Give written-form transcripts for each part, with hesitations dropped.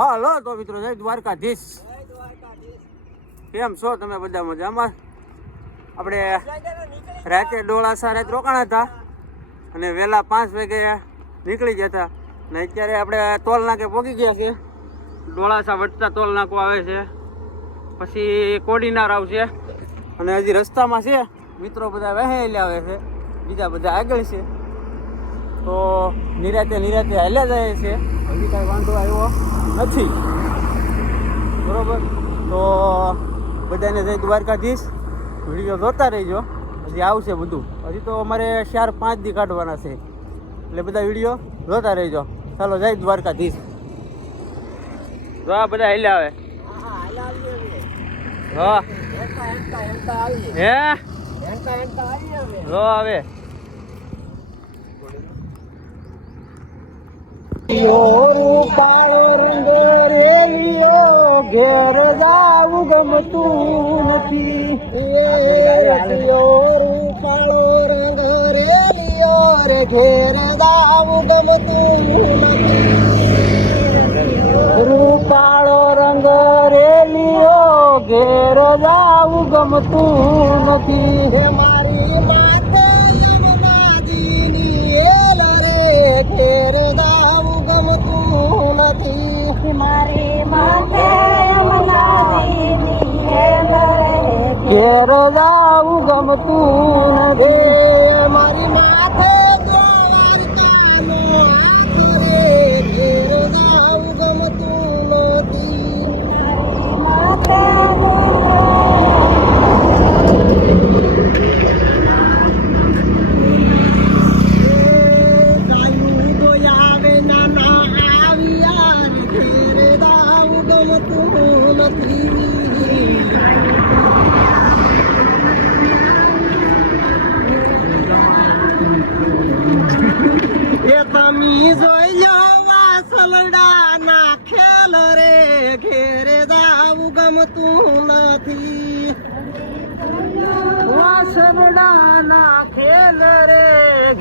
હાલો તો મિત્રો જય દ્વારકાધીશ. કેમ છો તમે બધા મજામાં? આપણે રાતે ડોળાસા રાત રોકાણા હતા અને વહેલા 5 વાગે નીકળી ગયા હતા ને અત્યારે આપણે ટોલ નાકે પહોંચી ગયા છે. ડોળાસા વટતા ટોલ નાકો આવે છે, પછી કોડીનાર આવશે અને હજી રસ્તામાં છે મિત્રો બધા વહેલા આવે છે, બીજા બધા આગળ છે. તો નિરાતે હાલ્યા જાય છે, હજી કાંઈ વાંધો આવ્યો નથી. બરોબર, તો બધાને જય દ્વારકાધીશ. વિડીયો જોતા રહીજો, હજી આવશે બધું. હજી તો અમારે 4-5 દી કાઢવાના છે, એટલે બધા વિડીયો જોતા રહીજો. ચાલો જય દ્વારકાધીશ. જો આ બધા હાલ્યા આવે. હા હે જો આવે. ઘેર જાવું ગમતું નથી. રૂપાળો રંગ રેલિયો રે ઘેર જાવું ગમતું નથી. રૂપાળો રંગ રેલિયો ઘેર જાવું ગમતું નથી. મારી માથે યમુનાજીની એલ રે ઘેર જાવું ગમતું નથી. મારી માથે યમુનાજીની એલ રે ઘેર જાવું ગમતું નથી. મારી માથે દ્વારકાનો હાથ રે ઘેર જાવું ગમતું નથી. માથે તમે જોઈ લો વાસલડા ના ખેલ રે ઘેરે જાવું ગમતું નથી. વાસલડા ના ખેલ રે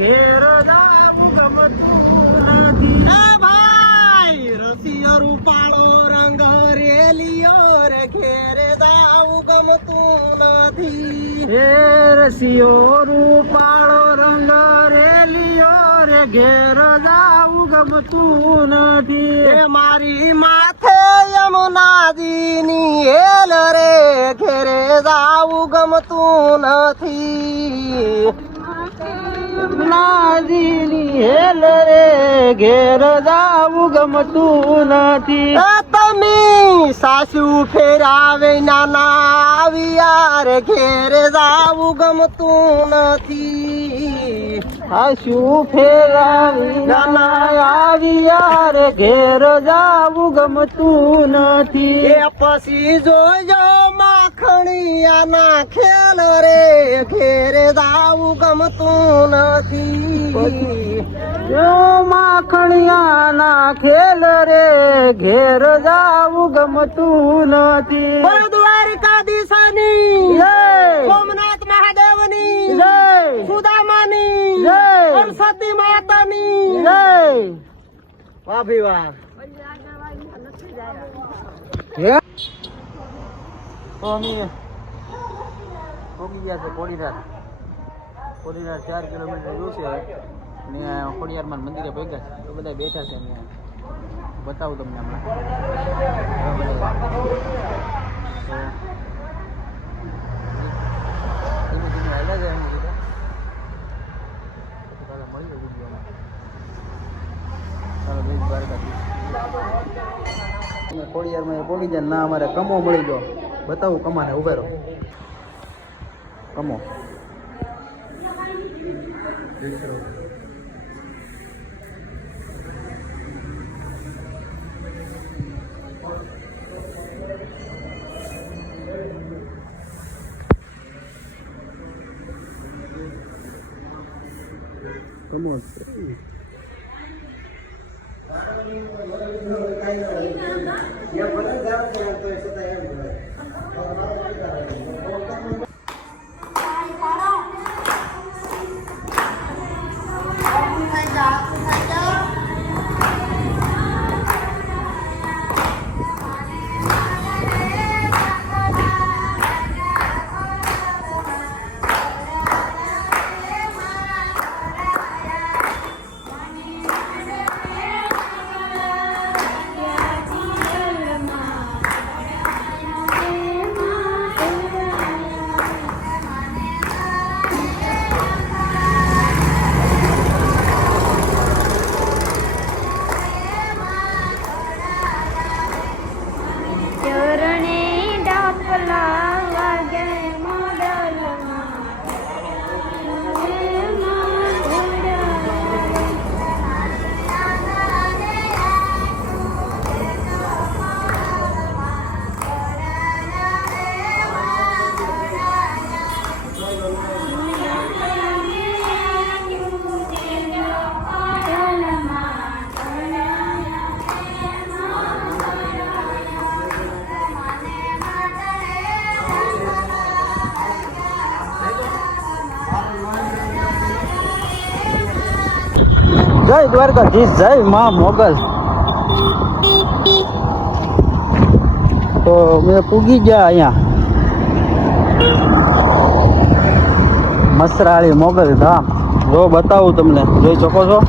ઘેર જાવું ગમતું નથી. ભાઈ રસિયો રૂપાળો રંગ રેલિયો રે ઘેરે જાવું ગમતું નથી. હે રસિયો રૂપાળો રંગ રેલિયો રે ઘેર જાવું ગમતું નથી. મારી માથે યમુનાજીની હેલ રે ઘેરે જાવું ગમતું નથી. યમુનાજીની હેલ રે ઘેર જાવું ગમતું નથી. તમે સાસુ ફેરાવે નાના આવ્યા રે ઘેરે જાવું ગમતું નથી. સાસુ ફેરાવી નાના આવ્યા રે ઘેર જાવું ગમતું નથી. એ પછી જોજો માખણિયાના ખેલ રે ઘેરે જાવું ગમતું નથી. જો માખણિયાના ખેલ રે ઘેર જાવું ગમતું નથી. દ્વારકાધીશની જય, સોમનાથ મહાદેવની જય, સુદામાની જય, સરસ્વતી માતાની જય. વાહ ભી વાહ. તો અમે પહોંચી ગયા છે કોડીનાર. 4 કિલોમીટર દૂર છે ને ખોડિયારમાં મંદિરે પહોંચ્યા છે. તો બધા બેઠા છે. અમે બતાવું તમને હમણાં. ખોડિયારમાં પહોંચી જાય ના અમારે કમો મળી ગયો. બતાવું કમાને ઉભે રહો. કમો કમો જય દ્વારકાધીશ, જય માં મોગલ. તો મેં પૂગી ગયા અહીંયા મસરાળી મોગલ ધામ. જો બતાવું તમને, જોઈ શકો છો.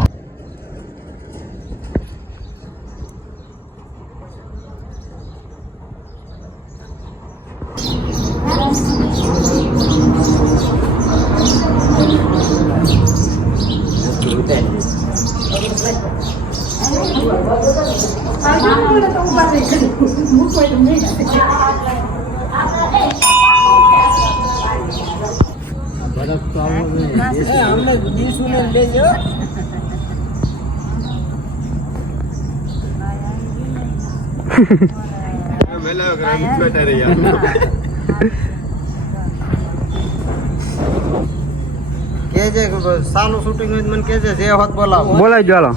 સાનું શૂટિંગ હોય મને કેજે જે હોત બોલાવો. બોલાઈ ગયો, હાલો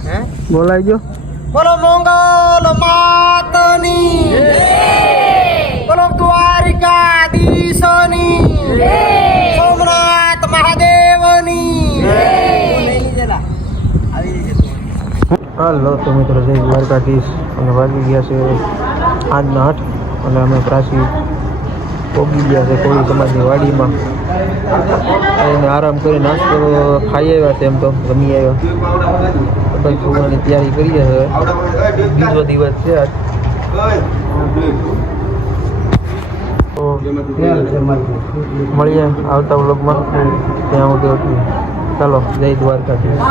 બોલાઈ ગયો. બોલો મંગલ માતની બોલો દ્વારિકાધીશની સોમનાથ મહાદેવની. હાલો તો મિત્રો, જય દ્વારકાધીશ. અને વાગી ગયા છે 8:08 અને અમે પ્રાચી પોગી ગયા છે કોળી સમાજની વાડીમાં. એને આરામ કરી નાસ્તો ખાઈ આવ્યા છે. એમ તો જમી આવ્યા, બધા સુવાની તૈયારી કરીએ હવે. બીજો દિવસ છે આજ. તો મળીએ આવતા વ્લોગમાં. ત્યાં સુધી ચાલો, જય દ્વારકાધીશ.